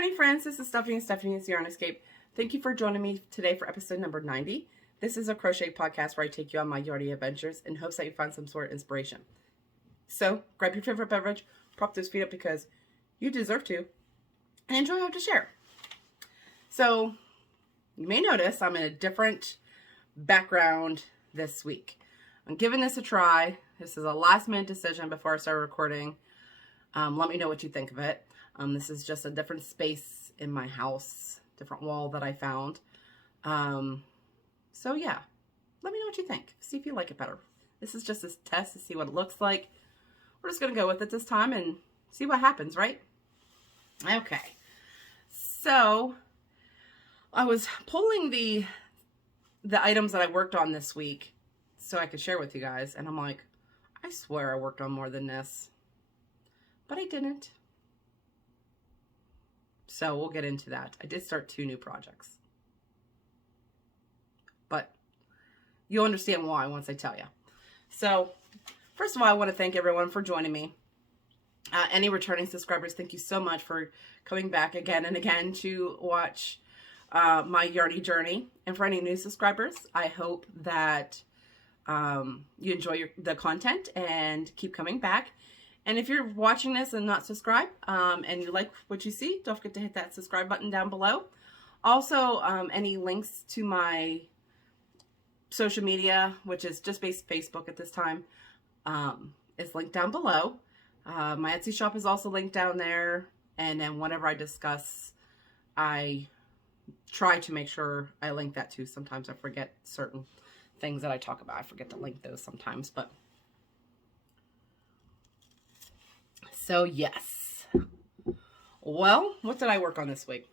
Yarny friends, this is Stephanie's Yarn Escape. Thank you for joining me today for episode number 90. This is a crochet podcast where I take you on my yarny adventures in hopes that you find some sort of inspiration. So grab your favorite beverage, prop those feet up because you deserve to, and enjoy what I have to share. So you may notice I'm in a different background this week. I'm giving this a try. This is a last minute decision before I start recording. Let me know what you think of it. This is just a different space in my house, different wall that I found. So yeah, let me know what you think. See if you like it better. This is just a test to see what it looks like. We're just going to go with it this time and see what happens, right? Okay. So I was pulling the items that I worked on this week so I could share with you guys. And I'm like, I swear I worked on more than this, but I didn't. So we'll get into that. I did start 2 new projects, but you'll understand why once I tell you. So first of all, I want to thank everyone for joining me. Any returning subscribers, thank you so much for coming back again and again to watch my yarny journey. And for any new subscribers, I hope that you enjoy the content and keep coming back. And if you're watching this and not subscribed, and you like what you see, don't forget to hit that subscribe button down below. Also, any links to my social media, which is just based Facebook at this time, is linked down below. My Etsy shop is also linked down there. And then whenever I discuss, I try to make sure I link that too. Sometimes I forget certain things that I talk about. I forget to link those sometimes, but so yes. Well, what did I work on this week?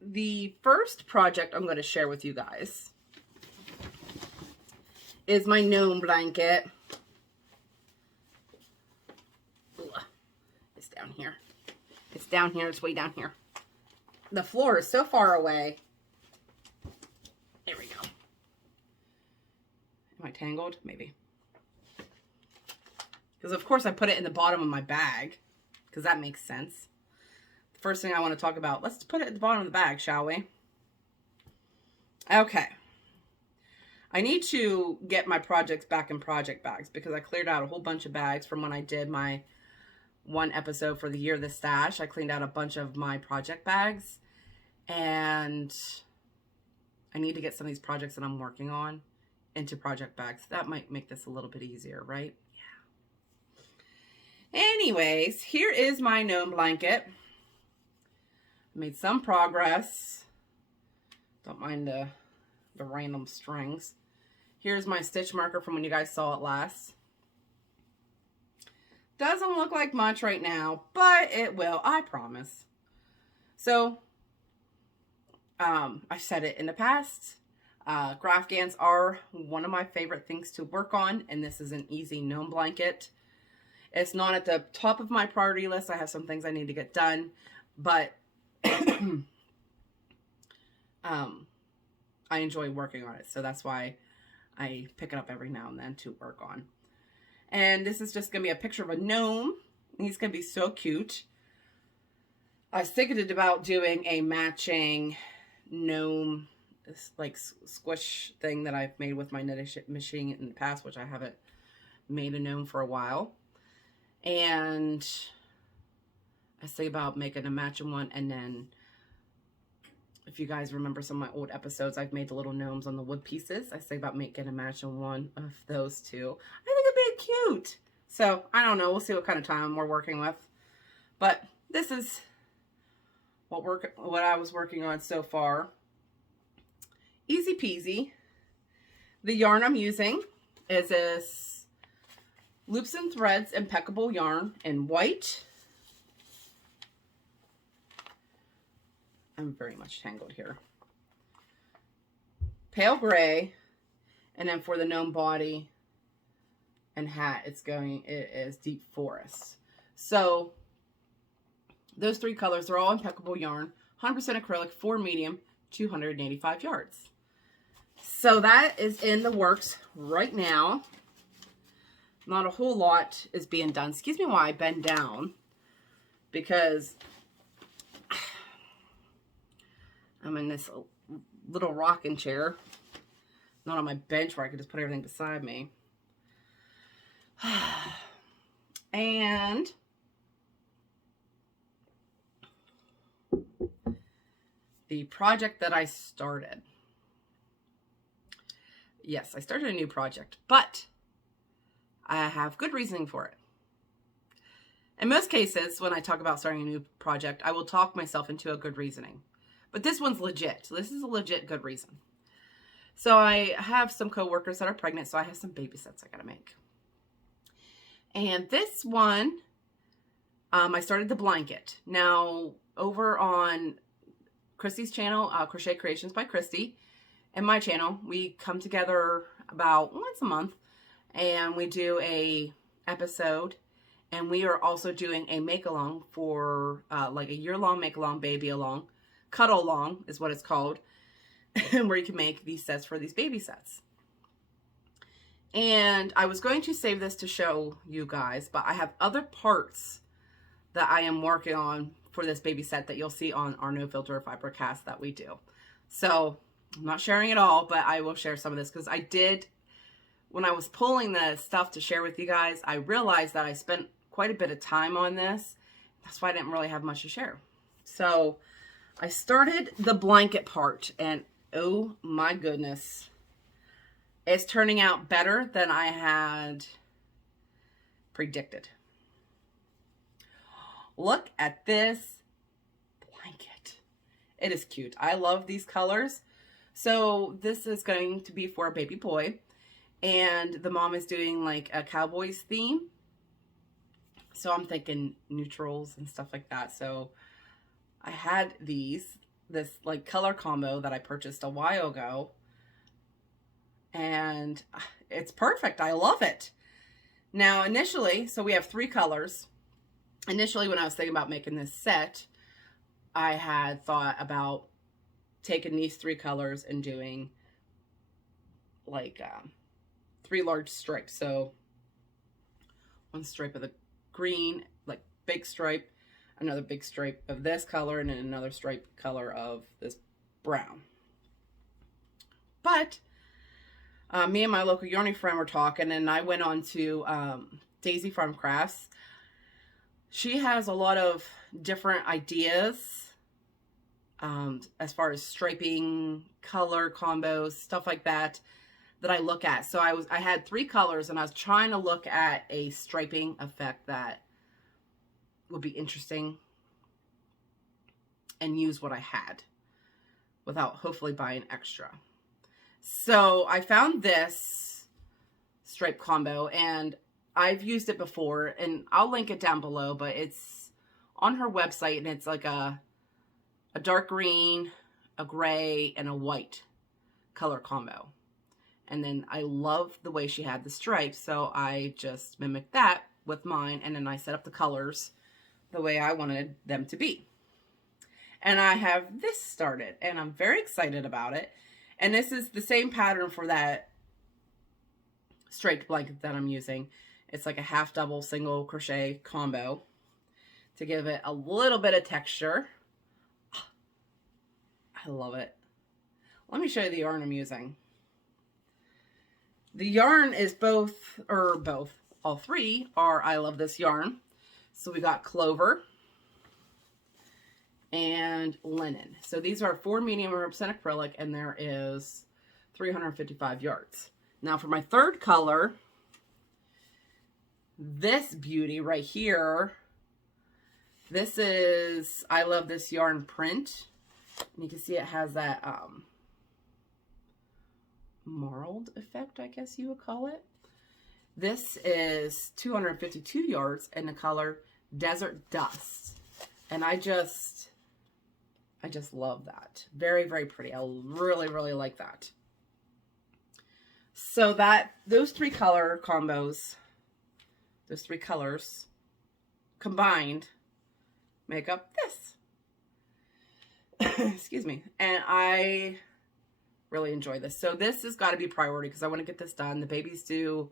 The first project I'm going to share with you guys is my gnome blanket. Ugh. It's down here. It's down here. It's way down here. The floor is so far away. There we go. Am I tangled? Maybe. Because of course I put it in the bottom of my bag, because that makes sense. The first thing I want to talk about, let's put it at the bottom of the bag, shall we? Okay. I need to get my projects back in project bags because I cleared out a whole bunch of bags from when I did my one episode for the year of the stash. I cleaned out a bunch of my project bags, and I need to get some of these projects that I'm working on into project bags. That might make this a little bit easier, right? Anyways, here is my gnome blanket. Made some progress. Don't mind the random strings. Here's my stitch marker from when you guys saw it last. Doesn't look like much right now, but it will, I promise. So, I've said it in the past. Graphgans are one of my favorite things to work on, and this is an easy gnome blanket. It's not at the top of my priority list. I have some things I need to get done, but I enjoy working on it. So that's why I pick it up every now and then to work on. And this is just going to be a picture of a gnome. He's going to be so cute. I was thinking about doing a matching gnome, this like squish thing that I've made with my knitting machine in the past, which I haven't made a gnome for a while. And I say about making a matching one, and then if you guys remember some of my old episodes, I've made the little gnomes on the wood pieces. I say about making a matching one of those two. I think it'd be cute. So I don't know. We'll see what kind of time we're working with. But this is what I was working on so far. Easy peasy. The yarn I'm using is this Loops and Threads Impeccable yarn in white. I'm very much tangled here. Pale gray. And then for the gnome body and hat, it is Deep Forest. So those 3 colors are all impeccable yarn. 100% acrylic, 4 medium, 285 yards. So that is in the works right now. not a whole lot is being done. Excuse me while I bend down, because I'm in this little rocking chair, not on my bench where I could just put everything beside me. And the project that I started. Yes, I started a new project, but I have good reasoning for it. In most cases, when I talk about starting a new project, I will talk myself into a good reasoning. But this one's legit. So this is a legit good reason. So I have some coworkers that are pregnant, so I have some baby sets I gotta make. And this one, I started the blanket. Now, over on Christy's channel, Crochet Creations by Christy, and my channel, we come together about once a month, and we do a episode, and we are also doing a make-along for like a year-long make-along, baby-along, cuddle-along is what it's called, where you can make these sets for these baby sets. And I was going to save this to show you guys, but I have other parts that I am working on for this baby set that you'll see on our No Filter Fiber cast that we do. So I'm not sharing it all, but I will share some of this, because I did, when I was pulling the stuff to share with you guys, I realized that I spent quite a bit of time on this. That's why I didn't really have much to share. So I started the blanket part, and oh my goodness, it's turning out better than I had predicted. Look at this blanket. It is cute. I love these colors. So this is going to be for a baby boy, and the mom is doing like a Cowboys theme. So I'm thinking neutrals and stuff like that. So I had this like color combo that I purchased a while ago, and it's perfect. I love it. Now initially, so we have 3 colors. Initially, when I was thinking about making this set, I had thought about taking these 3 colors and doing like 3 large stripes. So 1 stripe of the green, like big stripe, another big stripe of this color, and then another stripe color of this brown. But me and my local Yarny friend were talking, and I went on to Daisy Farm Crafts. She has a lot of different ideas as far as striping, color combos, stuff like that I look at. So I had 3 colors, and I was trying to look at a striping effect that would be interesting and use what I had without hopefully buying extra. So I found this stripe combo, and I've used it before, and I'll link it down below, but it's on her website, and it's like a dark green, a gray, and a white color combo. And then I love the way she had the stripes, so I just mimicked that with mine, and then I set up the colors the way I wanted them to be. And I have this started, and I'm very excited about it. And this is the same pattern for that striped blanket that I'm using. It's like a half double single crochet combo to give it a little bit of texture. I love it. Let me show you the yarn I'm using. The yarn is all 3 are I Love This yarn. So we got clover and linen. So these are 4 medium 100% acrylic, and there is 355 yards. Now for my 3rd color, this beauty right here, this is I Love This yarn print. And you can see it has that marled effect, I guess you would call it. This is 252 yards in the color Desert Dust. And I just love that. Very, very pretty. I really, really like that. So those 3 color combos, those 3 colors combined make up this. Excuse me. And I really enjoy this. So this has got to be priority because I want to get this done. The baby's due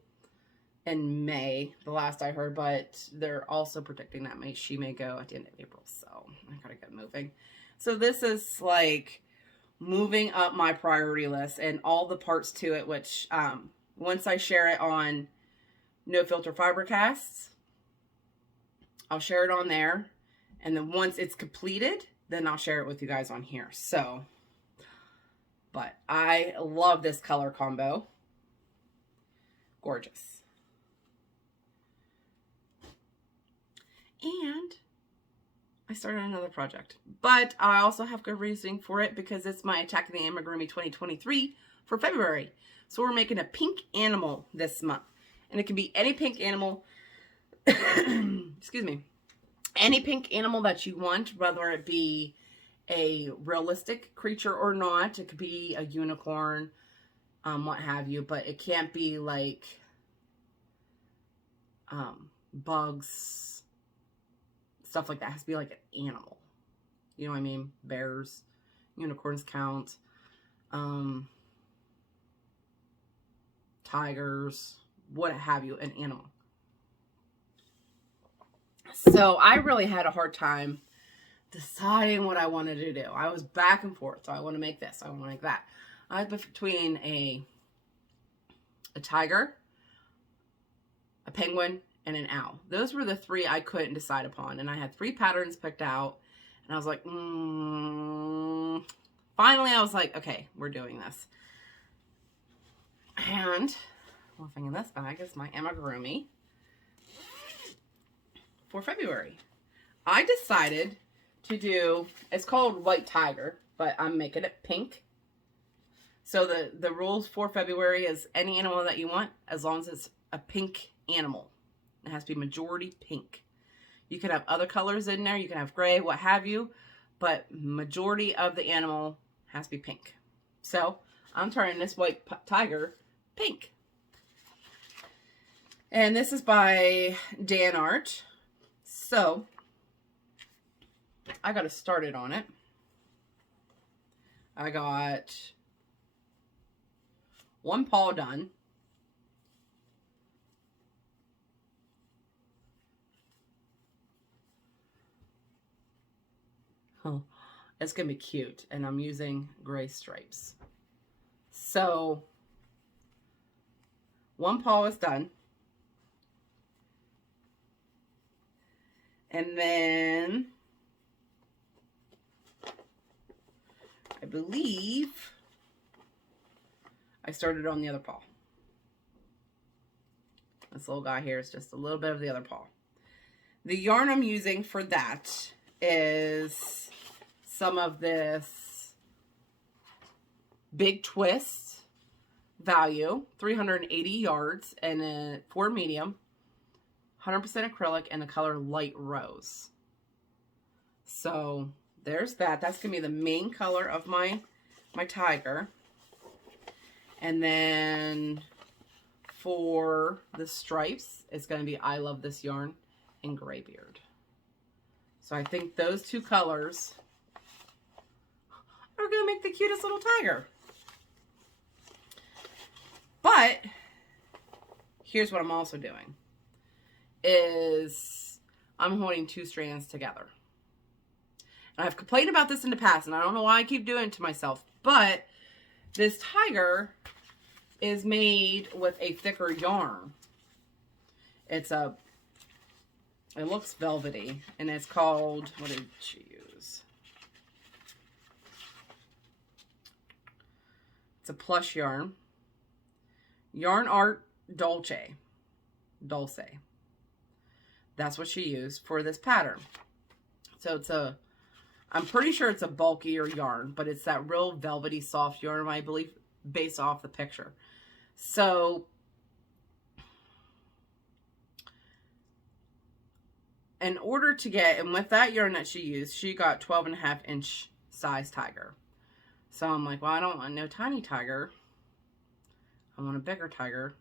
in May, the last I heard, but they're also predicting that she may go at the end of April, so I gotta get moving. So this is like moving up my priority list and all the parts to it, which once I share it on No Filter Fibercasts, I'll share it on there, and then once it's completed, then I'll share it with you guys on here. So, but I love this color combo. Gorgeous. And I started another project, but I also have good reasoning for it because it's my Attacking the Amigurumi 2023 for February. So we're making a pink animal this month, and it can be any pink animal, excuse me, any pink animal that you want, whether it be a realistic creature or not. It could be a unicorn, what have you, but it can't be like bugs, stuff like that. It has to be like an animal. You know what I mean? Bears, unicorns count. Tigers, what have you, an animal. So I really had a hard time deciding what I wanted to do. I was back and forth. So I want to make this, I want to make that. I was between a tiger, a penguin, and an owl. Those were the three I couldn't decide upon. And I had 3 patterns picked out. And I was like, finally I was like, okay, we're doing this. And one thing in this bag is my amigurumi for February. I decided to do, it's called White Tiger, but I'm making it pink. So the rules for February is any animal that you want, as long as it's a pink animal. It has to be majority pink. You can have other colors in there. You can have gray, what have you, but majority of the animal has to be pink. So I'm turning this white tiger pink. And this is by Dan Art. So I got started on it. I got 1 paw done. Oh, it's gonna be cute, and I'm using gray stripes. So 1 paw is done. And then I believe I started on the other paw. This little guy here is just a little bit of the other paw. The yarn I'm using for that is some of this Big Twist value, 380 yards, and a 4 medium, 100% acrylic, and the color light rose. So there's that. That's gonna be the main color of my tiger. And then for the stripes, it's gonna be I Love This Yarn and Graybeard. So I think those 2 colors are gonna make the cutest little tiger. But here's what I'm also doing is I'm holding 2 strands together. And I've complained about this in the past, and I don't know why I keep doing it to myself, but this tiger is made with a thicker yarn. It looks velvety, and it's called, what did she use? It's a plush yarn. Yarn Art Dulce. That's what she used for this pattern. So I'm pretty sure it's a bulkier yarn, but it's that real velvety soft yarn, I believe, based off the picture. So in order to get, and with that yarn that she used, she got 12.5-inch size tiger. So I'm like, well, I don't want no tiny tiger. I want a bigger tiger.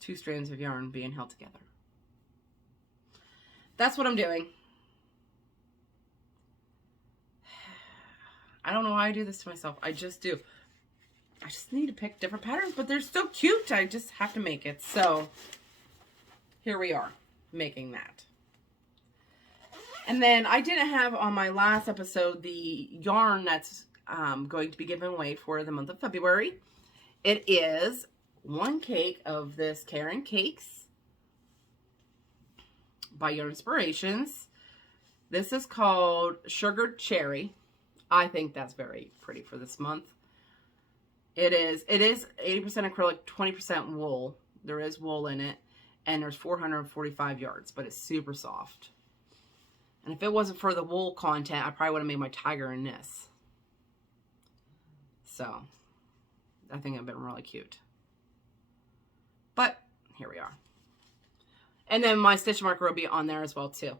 2 strands of yarn being held together. That's what I'm doing. I don't know why I do this to myself. I just do. I just need to pick different patterns, but they're so cute. I just have to make it. So here we are making that. And then I didn't have on my last episode the yarn that's going to be given away for the month of February. It is 1 cake of this Karen Cakes by Yarn Inspirations. This is called Sugared Cherry. I think that's very pretty for this month. It is 80% acrylic, 20% wool. There is wool in it, and there's 445 yards, but it's super soft. And if it wasn't for the wool content, I probably would have made my tiger in this. So, I think it'd been really cute. But, here we are. And then my stitch marker will be on there as well, too.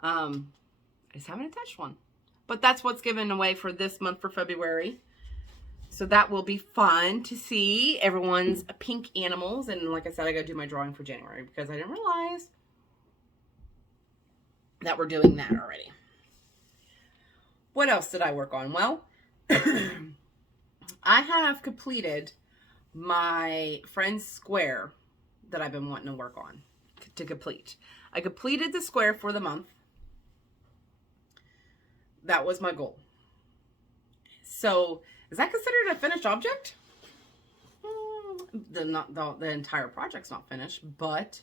I just haven't attached one. But that's what's given away for this month for February. So that will be fun to see everyone's pink animals. And like I said, I got to do my drawing for January because I didn't realize that we're doing that already. What else did I work on? Well, I have completed my friend's square that I've been wanting to work on to complete. I completed the square for the month. That was my goal. So, is that considered a finished object? The entire project's not finished, but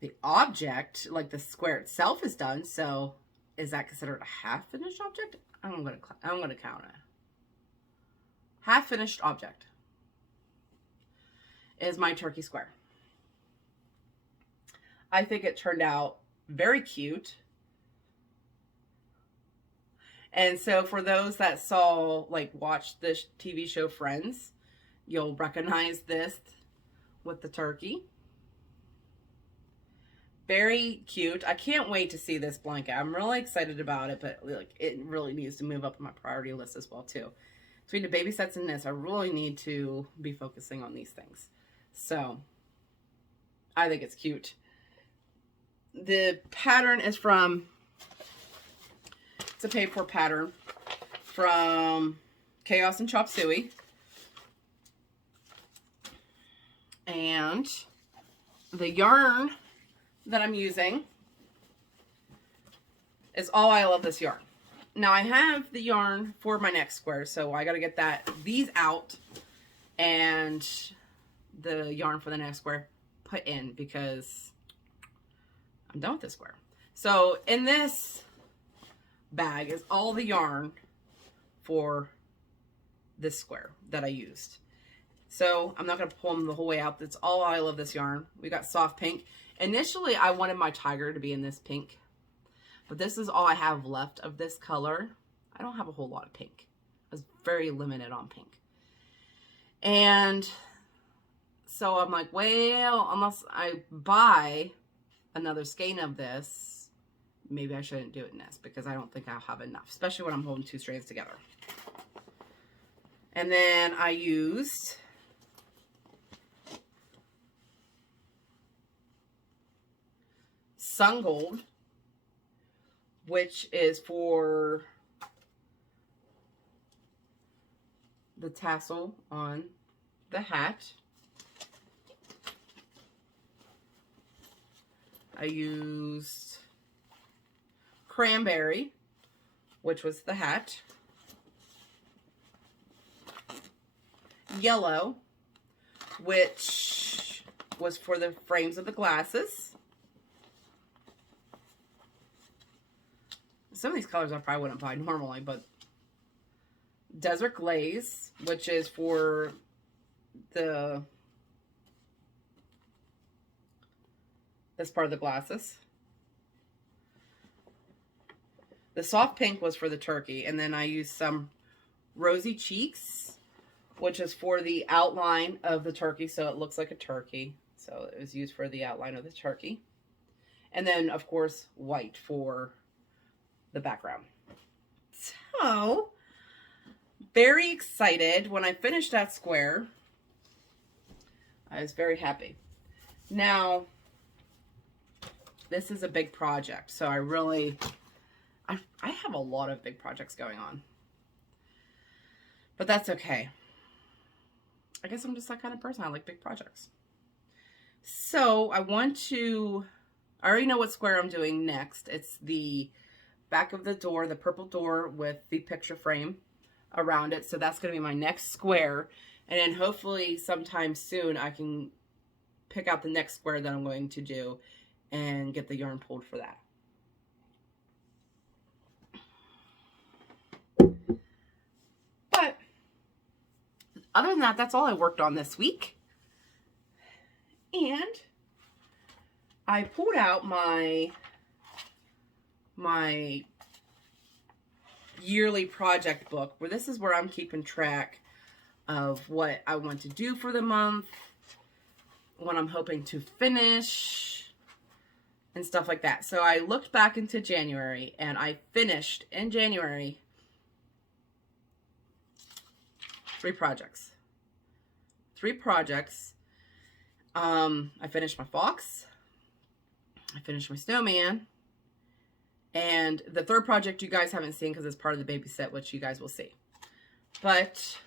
the object, like the square itself, is done. So, is that considered a half-finished object? I'm gonna count it. Half-finished object is my turkey square. I think it turned out very cute. And so for those that watched the TV show Friends, you'll recognize this with the turkey. Very cute. I can't wait to see this blanket. I'm really excited about it, but like it really needs to move up on my priority list as well too. Between the baby sets and this, I really need to be focusing on these things. So I think it's cute. The pattern is from, it's a paid for pattern from Chaos and Chop Suey. And the yarn that I'm using is All I Love This Yarn. Now I have the yarn for my next square, so I got to get these out and the yarn for the next square put in because I'm done with this square. So in this bag is all the yarn for this square that I used. So I'm not going to pull them the whole way out. That's all I love this yarn. We got soft pink. Initially, I wanted my tiger to be in this pink, but this is all I have left of this color. I don't have a whole lot of pink. I was very limited on pink. And so I'm like, well, unless I buy another skein of this, maybe I shouldn't do it in this because I don't think I'll have enough, especially when I'm holding two strands together. And then I used Sun Gold, which is for the tassel on the hat. I used Cranberry, which was the hat. Yellow, which was for the frames of the glasses. Some of these colors I probably wouldn't buy normally, but Desert Glaze, which is for this part of the glasses. The soft pink was for the turkey, and then I used some Rosy Cheeks, which is for the outline of the turkey, so it looks like a turkey. So it was used for the outline of the turkey. And then, of course, white for the background. So, very excited. When I finished that square, I was very happy. Now, this is a big project, so I have a lot of big projects going on. But that's okay. I guess I'm just that kind of person. I like big projects. So I already know what square I'm doing next. It's the back of the door, the purple door with the picture frame around it. So that's going to be my next square. And then hopefully sometime soon I can pick out the next square that I'm going to do and get the yarn pulled for that. But other than that, that's all I worked on this week. And I pulled out my yearly project book, where this is where I'm keeping track of what I want to do for the month, what I'm hoping to finish, and stuff like that. So I looked back into January, and I finished in January 3 projects. I finished my fox, I finished my snowman, and the third project you guys haven't seen because it's part of the baby set, which you guys will see. But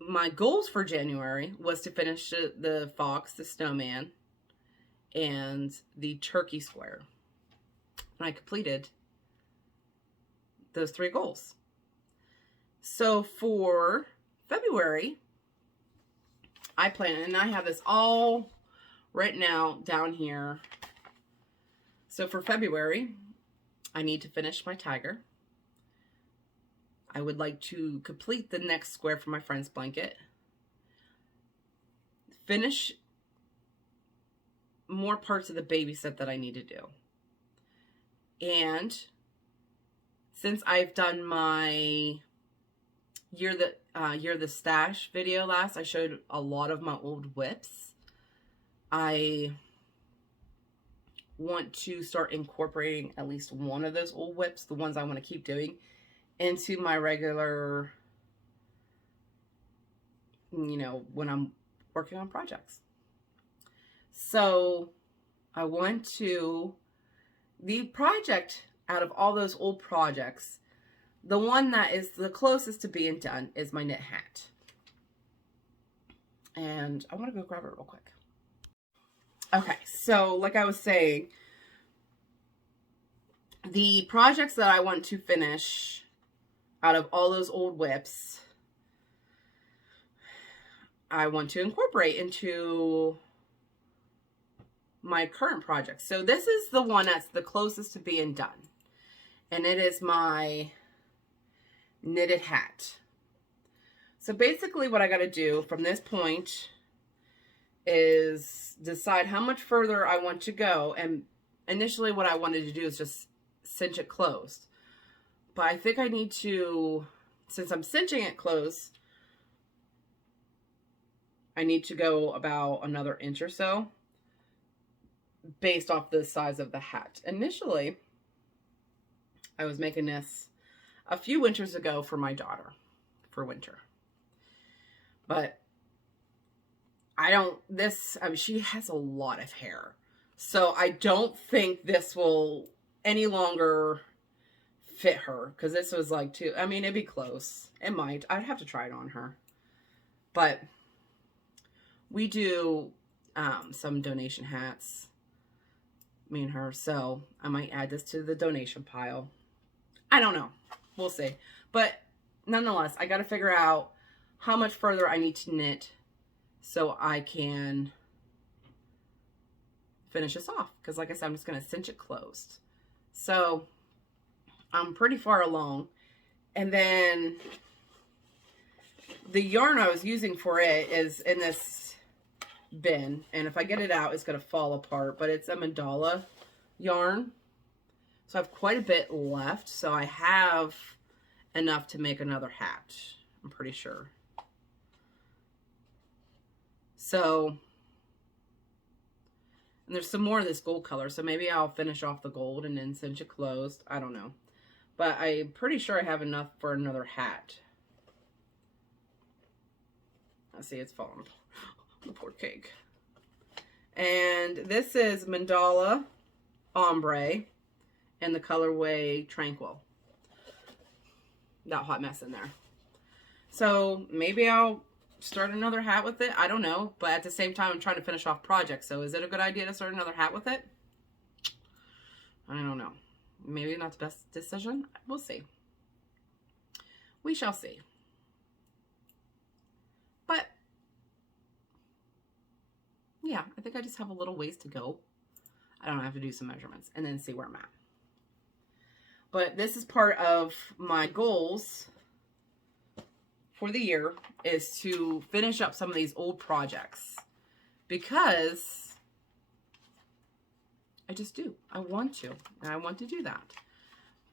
my goals for January was to finish the fox, the snowman, and the turkey square. And I completed those 3 goals. So for February, I plan, and I have this all written out down here. So for February, I need to finish my tiger. I would like to complete the next square for my friend's blanket. Finish more parts of the baby set that I need to do. And since I've done my year the stash video last, I showed a lot of my old whips. I want to start incorporating at least one of those old whips, the ones I want to keep doing, into my regular, you know, when I'm working on projects. So I want to, the project out of all those old projects, the one that is the closest to being done is my knit hat. And I want to go grab it real quick. Okay, so like I was saying, the projects that I want to finish out of all those old whips, I want to incorporate into my current project. So this is the one that's the closest to being done. And it is my knitted hat. So basically what I got to do from this point is decide how much further I want to go. And initially what I wanted to do is just cinch it closed. But I think I need to, since I'm cinching it closed, I need to go about another inch or so based off the size of the hat. Initially, I was making this a few winters ago for my daughter for winter. But I mean, she has a lot of hair. So I don't think this will any longer fit her, because this was like I mean, it'd be close. It might. I'd have to try it on her. But we do some donation hats, me and her, so I might add this to the donation pile. I don't know. We'll see. But nonetheless, I got to figure out how much further I need to knit so I can finish this off. Because like I said, I'm just going to cinch it closed. So I'm pretty far along. And then the yarn I was using for it is in this bin. And if I get it out, it's going to fall apart. But it's a mandala yarn. So I have quite a bit left. So I have enough to make another hat, I'm pretty sure. So, and there's some more of this gold color. So maybe I'll finish off the gold and then cinch it closed. I don't know. But I'm pretty sure I have enough for another hat. I see it's falling. The poor cake. And this is Mandala Ombre and the colorway Tranquil. That hot mess in there. So maybe I'll start another hat with it. I don't know. But at the same time, I'm trying to finish off projects. So is it a good idea to start another hat with it? I don't know. Maybe not the best decision. We'll see. We shall see. But yeah, I think I just have a little ways to go. I don't have to do some measurements and then see where I'm at. But this is part of my goals for the year, is to finish up some of these old projects, because I just do. I want to, and I want to do that.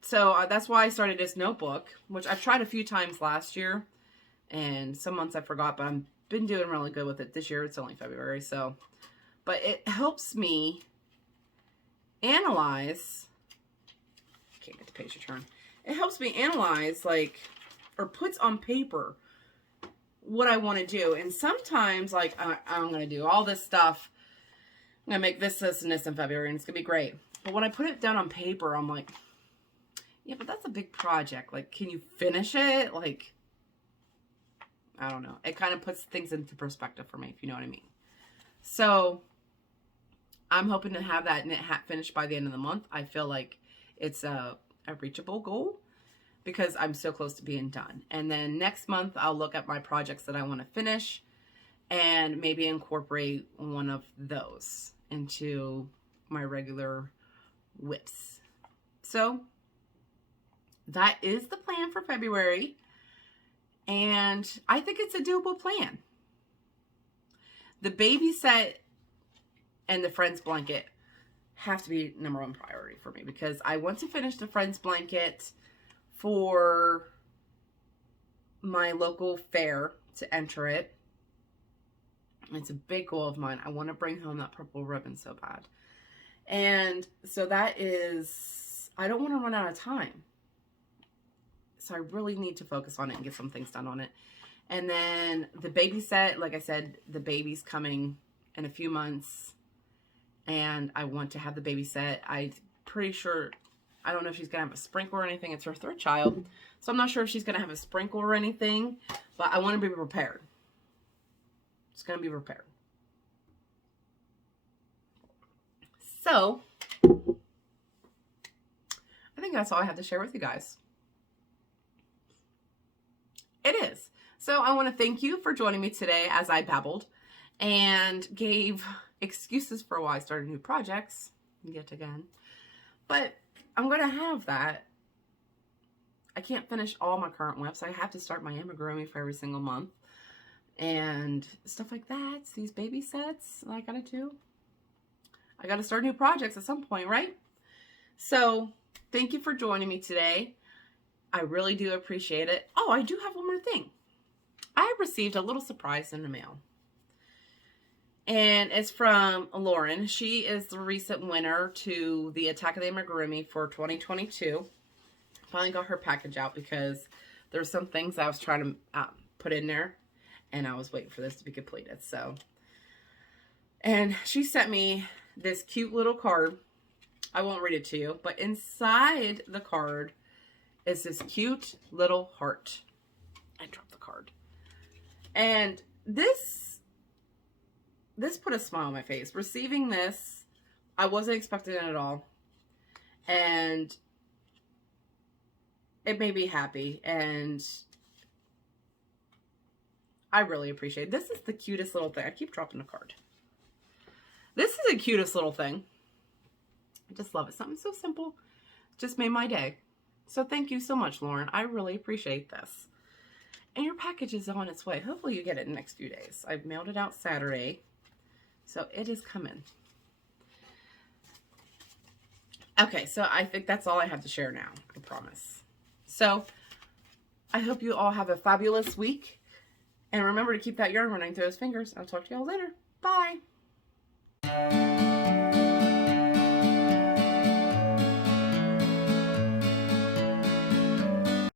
So that's why I started this notebook, which I've tried a few times last year, and some months I forgot, but I've been doing really good with it this year. It's only February, so. But it helps me analyze, can't get the page to turn. It helps me analyze, like, or puts on paper what I want to do. And sometimes, like, I'm going to do all this stuff. I'm going to make this, this, and this in February, and it's going to be great. But when I put it down on paper, I'm like, yeah, but that's a big project. Like, can you finish it? Like, I don't know. It kind of puts things into perspective for me, if you know what I mean. So I'm hoping to have that knit hat finished by the end of the month. I feel like it's a reachable goal because I'm so close to being done. And then next month, I'll look at my projects that I want to finish and maybe incorporate one of those into my regular whips. So that is the plan for February. And I think it's a doable plan. The baby set and the Friends blanket have to be number one priority for me, because I want to finish the Friends blanket for my local fair to enter it. It's a big goal of mine. I want to bring home that purple ribbon so bad. And so that is, I don't want to run out of time. So I really need to focus on it and get some things done on it. And then the baby set, like I said, the baby's coming in a few months. And I want to have the baby set. I'm pretty sure, I don't know if she's going to have a sprinkle or anything. It's her third child. So I'm not sure if she's going to have a sprinkle or anything. But I want to be prepared. It's going to be prepared. So, I think that's all I have to share with you guys. It is. So I want to thank you for joining me today as I babbled and gave excuses for why I started new projects yet again. But I'm going to have that. I can't finish all my current whips. I have to start my amigurumi for every single month and stuff like that. These baby sets that I got to do. I got to start new projects at some point, right? So thank you for joining me today. I really do appreciate it. Oh, I do have one more thing. I received a little surprise in the mail. And it's from Lauren. She is the recent winner to the Attack of the Amigurumi for 2022. Finally got her package out because there's some things I was trying to put in there. And I was waiting for this to be completed. So, and she sent me this cute little card. I won't read it to you. But inside the card is this cute little heart. I dropped the card. And this put a smile on my face. Receiving this, I wasn't expecting it at all. And it made me happy. And I really appreciate it. This is the cutest little thing. I keep dropping the card. This is the cutest little thing. I just love it. Something so simple. Just made my day. So thank you so much, Lauren. I really appreciate this. And your package is on its way. Hopefully you get it in the next few days. I mailed it out Saturday. So it is coming. Okay, so I think that's all I have to share now. I promise. So I hope you all have a fabulous week. And remember to keep that yarn running through those fingers. I'll talk to y'all later. Bye.